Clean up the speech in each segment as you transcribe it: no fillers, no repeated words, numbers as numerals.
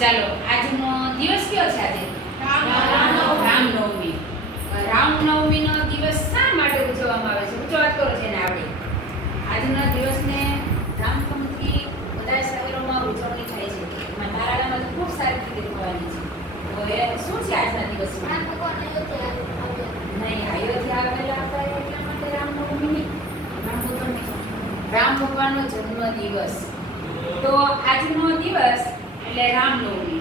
ચાલો આજનો દિવસ કયો છે? આજે રામનવમી. રામનવમીનો દિવસ શા માટે ઉજવવામાં આવે છે? ઉજવત કરો છે ને આપણે આજના દિવસને રામનવમીથી બધા શહેરોમાં ઉજવણી થાય છે. એમાં તારાળામાં તો ખૂબ સારી રીતે થવાની છે. તો એ શું છે આજના દિવસમાં? નહીં, અયોધ્યા આવેલા હતા એટલા માટે રામનવમી. રામ ભગવાનનો જન્મ દિવસ. તો આજનો દિવસ એટલે રામનવમી.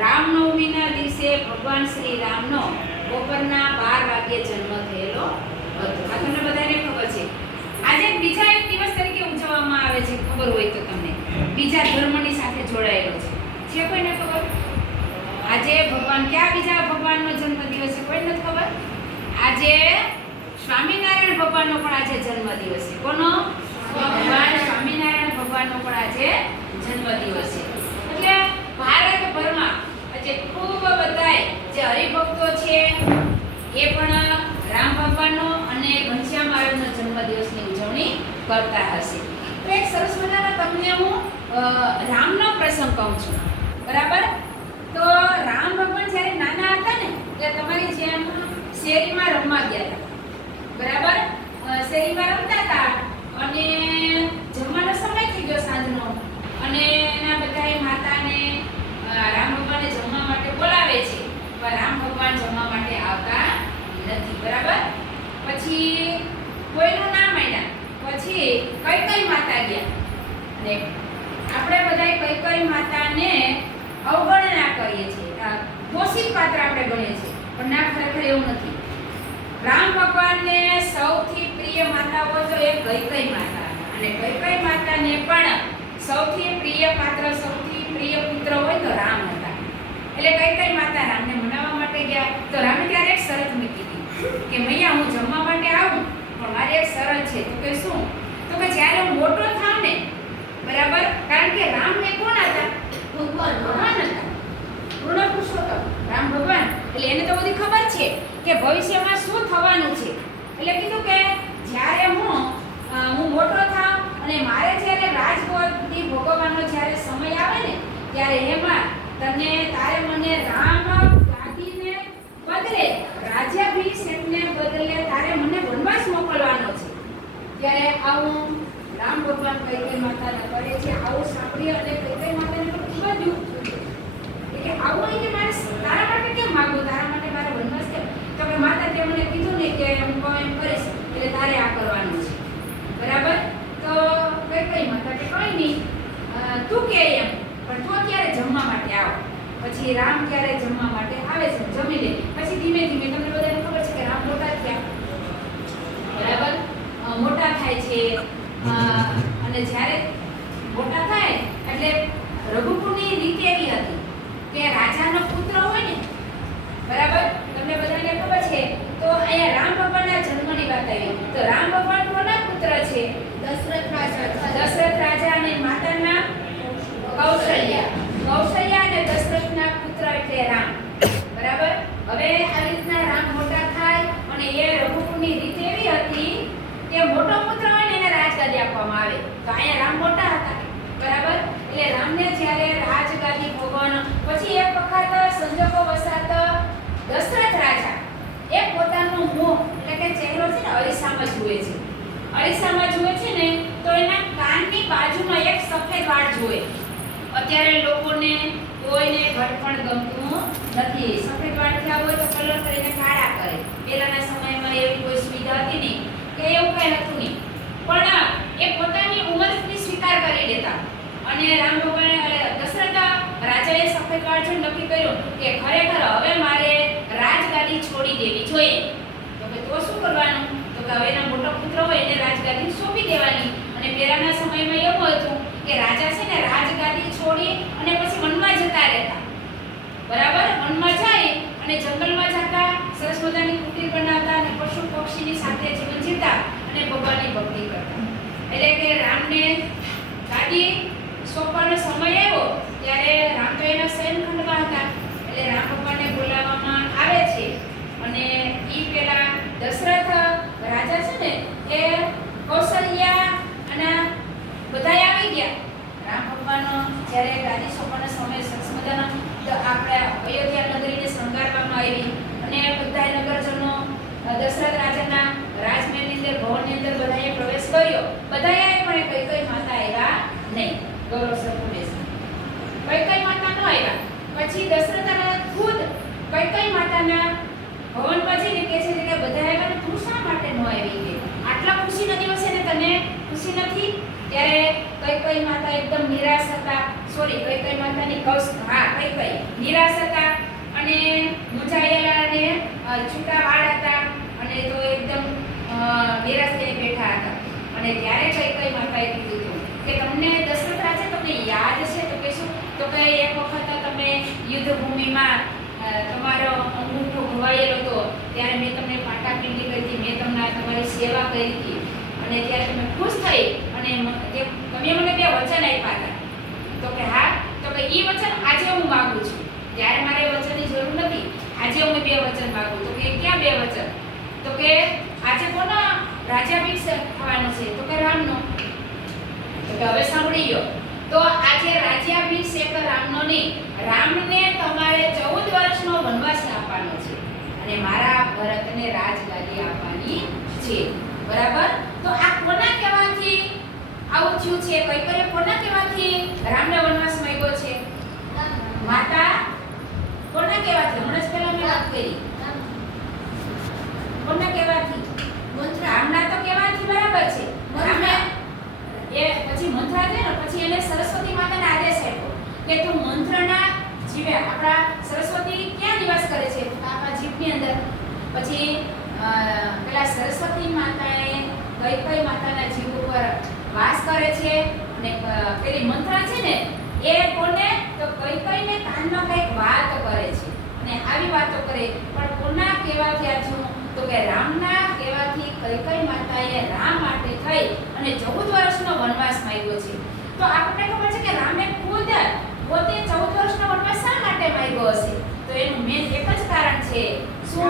રામનવમીના દિવસે ભગવાન શ્રી રામનો બપોરના 12 વાગ્યે જન્મ થયેલો હતો. આ તમને બધાને ખબર છે. આજે બીજા એક દિવસ તરીકે ઉજવવામાં આવે છે, ખબર હોય તો તમને. બીજા ધર્મની સાથે જોડાયેલો છે કોઈને ખબર? આજે ભગવાન કયા બીજા ભગવાનનો જન્મ દિવસ છે? કોઈને નથી ખબર? આજે સ્વામિનારાયણ ભગવાનનો પણ આજે જન્મ દિવસ છે. કોનો? ભગવાન સ્વામિનારાયણ ભગવાનનો પણ આજે જન્મ દિવસ છે. એટલે ભારતભરમાં આજે ખૂબ બધાય જે હરિભક્તો છે એ પણ રામ ભગવાનનો અને ઘનશ્યામ મહારાજનો જન્મદિવસની ઉજવણી કરતા હશે. તો એક સરસ મજાનો તમને હું રામનો પ્રસંગ કહું છું, બરાબર? તો રામ ભગવાન જ્યારે નાના હતા ને એટલે તમારી જેમ શેરીમાં રમવા ગયા હતા, બરાબર? શેરીમાં રમતા હતા અને જમવાનો સમય થઈ ગયો સાંજનો, અને એના બધાય માતાને રામ ભગવાનને જમવા માટે બોલાવે છે, પણ રામ ભગવાન જમવા માટે આવતા નથી, બરાબર? પછી કોઈનું ના માન્યા, પછી કઈ માતા ગયા, અને આપણે બધાય કઈ માતાને અવગણના કરીએ છીએ, દોષિત પાત્ર આપણે ગણીએ છીએ, પણ ના, ખરેખર એવું નથી. રામ ભગવાનને સૌથી પ્રિય માતા હોય તો એ કઈ માતા, અને કઈ માતાને પણ સૌથી પ્રિય પાત્ર, સૌથી પ્રિય પુત્ર હોય તો રામ હતા. એટલે કઈ માતા રામને મનાવવા માટે ગયા. તો રામે ત્યારે એક શરત મૂકી હતી કે મૈયા, હું જમવા માટે આવું, પણ મારી એક શરત છે. તો કે શું? તો કે જ્યારે હું મોટો થાવ ને, બરાબર? કારણ કે રામ ને કોણ હતા? ભગવાન હતા, પૂર્ણ પુરુષોત્તમ રામ ભગવાન. એટલે એને તો બધી ખબર છે કે ભવિષ્યમાં શું થવાનું છે. એટલે કીધું કે જ્યારે હું મોટો થાવ અને મારે જ્યારે રાજગોદી ભોગવવાનો જ્યારે સમય આવે ને, ત્યારે એમાં તારે મને રામ ગાદીને બદલે, રાજ્યાભિષેકને બદલે તારે મને વનવાસ મોકલવાનો છે. ત્યારે આવું રામ ભગવાન કઈ માતાને કરે છે. આવું સાંભળી અને કઈ માતાને પણ ખૂબ જ દુઃખ થયું કે આવું અહીં કે મારે તારા માટે કેમ માંગવું, તારા માટે મારે વનવાસ કેમ? તો કે માતા તે મને કીધું ને કે હું એમ કરીશ એટલે તારે આ કરવાનું છે, બરાબર? તો કઈ માતા કે કઈ નહીં, તું કે એમ, પણ તું અત્યારે જમવા માટે આવ. પછી રામ ક્યારે જમવા માટે આવે છે, જમી લે. પછી ધીમે ધીમે તમને બધાને ખબર છે કે રામ મોટા થયા, બરાબર? મોટા થાય છે, અને જ્યારે મોટા થાય એટલે રઘુકુળની રીત એવી હતી કે રાજાનો પુત્ર હોય ને, બરાબર? તમને બધાને ખબર છે. તો અહીંયા રામ ભગવાનના જન્મની વાત આવી. તો રામ ભગવાન કોના પુત્ર છે? દશરથ રાજા અને માતાના કૌશલ્યા અને દશરથના પુત્ર એટલે રામ, બરાબર? હવે આ રીતના રામ મોટા થાય અને એ રઘુકુળની રીત એવી હતી કે મોટો પુત્ર હોય ને એને રાજગાદી આપવામાં આવે. તો અહીંયા રામ મોટા હતા, બરાબર? એટલે રામને જ્યારે રાજગાદી ભોગવવાનો, પછી એક વખત સંજોગો વસાત દશરથ રાજા એ પોતાનો મોં એટલે કે ચહેરો છે ને અરીસામાં જુએ છે. અરીસામાં જુએ છે ને તો એના કાનની બાજુમાં એક સફેદ વાળ જુએ. અત્યારે લોકોને કોઈને ઘડપણ ગમતું નથી. સફેદ વાળ થયા હોય તો કલર કરીને કાળા કરે. પહેલાના સમયમાં એવી કોઈ સુવિધા હતી નહીં કે એવું કઈ હતું નહીં, પણ એ પોતાની ઉંમરની સ્વીકાર કરી લેતા. અને રામ ભગવાને દશરથ રાજાએ સફેદ વાળ જોઈને નક્કી કર્યું કે ખરેખર હવે મારે રાજગાદી છોડી દેવી જોઈએ. તો કે તો શું કરવાનું? તો કે હવે એના મોટો પુત્ર હોય એને રાજગાદી સોંપી દેવાની. અને પહેલાના સમયમાં એવું હતું કે રાજા છે ને રાજગાદી છોડી અને પછી વનમાં જતા રહેતા, બરાબર? વનમાં જાય અને જંગલમાં જતા, સરસ મજાની કુટીર બનાવતા અને પશુ પક્ષીની સાથે જીવન જીવતા અને ભગવાનની ભક્તિ કરતા. એટલે કે રામને ગાદી સોંપવાનો સમય આવ્યો ત્યારે રામ તો એના શયનખંડમાં હતા. એટલે રામ ભગવાનને બોલાવવામાં આવે છે અને એ પેલા દશરથ રાજા છે ને એ કૌશલ્યા અને બધાય આવી ગયા. રામ ભગવાનનો જ્યારે ગાદી સોંપવાનો સમય સરસ બધાના આપણે અયોધ્યા નગરીને શણગારવામાં આવી અને બધા નગરજનો દશરથ રાજાના રાજમહેલની અંદર ભવનની અંદર બધાએ પ્રવેશ કર્યો. બધાએ પણ કઈ માતા આવ્યા નહીં. ગૌરવ સરપુરેશ કઈ માતા ન આવ્યા. પછી દશરથ રાજા ખુદ કઈ માતાના ભવન પછી ને કહે છે કે બધા આવ્યા ને તું શા માટે ન આવી કે આટલા ખુશીના દિવસે ને તને ખુશી નથી? ત્યારે કઈ માતા એકદમ નિરાશ હતા. સોરી કઈ માતાની કઈ નિરાશ હતા અને મૂંઝાયેલા અને છૂટા વાળ હતા અને તો એકદમ નિરાશ થઈને બેઠા હતા. અને ત્યારે કઈ માતાએ કીધું કે તમને દશરથ રાજા તમને યાદ છે? તો કે શું? તો કે એક વખત તમે યુદ્ધ ભૂમિમાં તમારો અંગૂઠો ઘવાયેલો હતો ત્યારે મેં તમને પાટાપિંડી કરી હતી, મેં તમને તમારી સેવા કરી હતી અને ત્યારે તમે ખુશ થઈ અને તમે મને 2 વચન આપ્યા હતા. તો કે હા. તો કે ઈ વચન આજે હું માંગુ છું. ત્યારે મારે વચનની જરૂર નથી, આજે હું 2 વચન માંગુ. તો કે ક્યાં 2 વચન? તો કે આજે કોનો રાજ્યાભિષેક થવાનો છે? તો કે રામનો. તો કે હવે સાંભળી લો. તો આજે રાજ્યાભિષેક રામનો નહીં, રામને તમારે 14 વર્ષનો વનવાસ આપવાનો છે અને મારા ભરતને રાજગાદી આપવાની છે. બરાબર? તો આ કોના કહેવાથી આવું થયું છે? કઈ કોના કહેવાથી રામને વનવાસ માંગ્યો છે? માતા કોના કહેવાથી? હમણાં જ પહેલા મેં વાત કરી. કોના કહેવાથી? રામના તો કહેવાથી બરાબર છે. રામે એ પછી મંત્રા દે ને પછી એને સરસ્વતી માતાને આદેશ આપ્યો કે તું મંત્રના જીવે. આપણા સરસ્વતી ક્યાં નિવાસ કરે છે? આપણા જીભની અંદર. પછી પેલા સરસ્વતી માતાએ કઈ માતાના જીભ ઉપર વાસ કરે છે અને પેલી મંત્રા છે ને એ કોને? તો કઈને કાનમાં કઈક વાત કરે છે અને આવી વાતો કરે. પણ કોના કહેવાથી આ થયું? તો કે રામના કહેવાથી કઈ માતાએ રામ માટે થઈ અને 14 વર્ષનો વનવાસ માંગ્યો છે. તો આપણને ખબર છે કે રામે ખુદ પોતે 14 વર્ષનો વનવાસ શા માટે માંગ્યો હશે? તો એનું મેન એક જ કારણ છે. શું?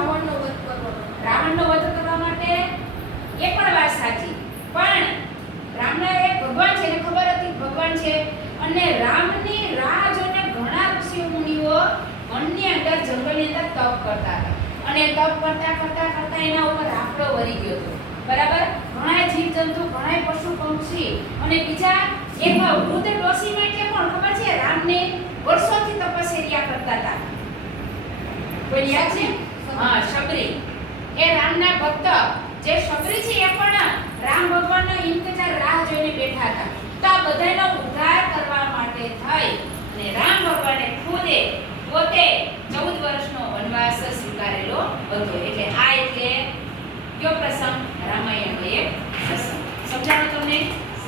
રાવણનો વધ કરવા માટે. એ પણ વાત સાચી. પણ રામના એક ભગવાન છે, એને ખબર હતી ભગવાન છે અને રામની રાહ જોઈને ઘણા ઋષિ મુનિઓ વનની અંદર જંગલની અંદર તપ કરતા હતા અને તપ કરતા એના ઉપર રાફડો વળી ગયો હતો. બરાબર? ઘણા જીવજંતુ, ઘણા પશુ પક્ષી અને બીજા એક વૃદ્ધ ડોસી માટે પણ ખબર છે રામને વર્ષોથી તપસ્યા કરતા હતા. કોઈ યાદ છે? હા, શબરી. એ રામના ભક્ત જે શબરી છે એ પણ રામ ભગવાનનો ઇંતજાર રાહ જોઈને બેઠા હતા. તો આ બધાનો ઉદ્ધાર કરવા માટે થઈ અને રામ ભગવાને ખુદે પોતે 14 વર્ષનો વનવાસ સ્વીકારેલો હતો. એટલે આ એટલે કયો પ્રસંગ?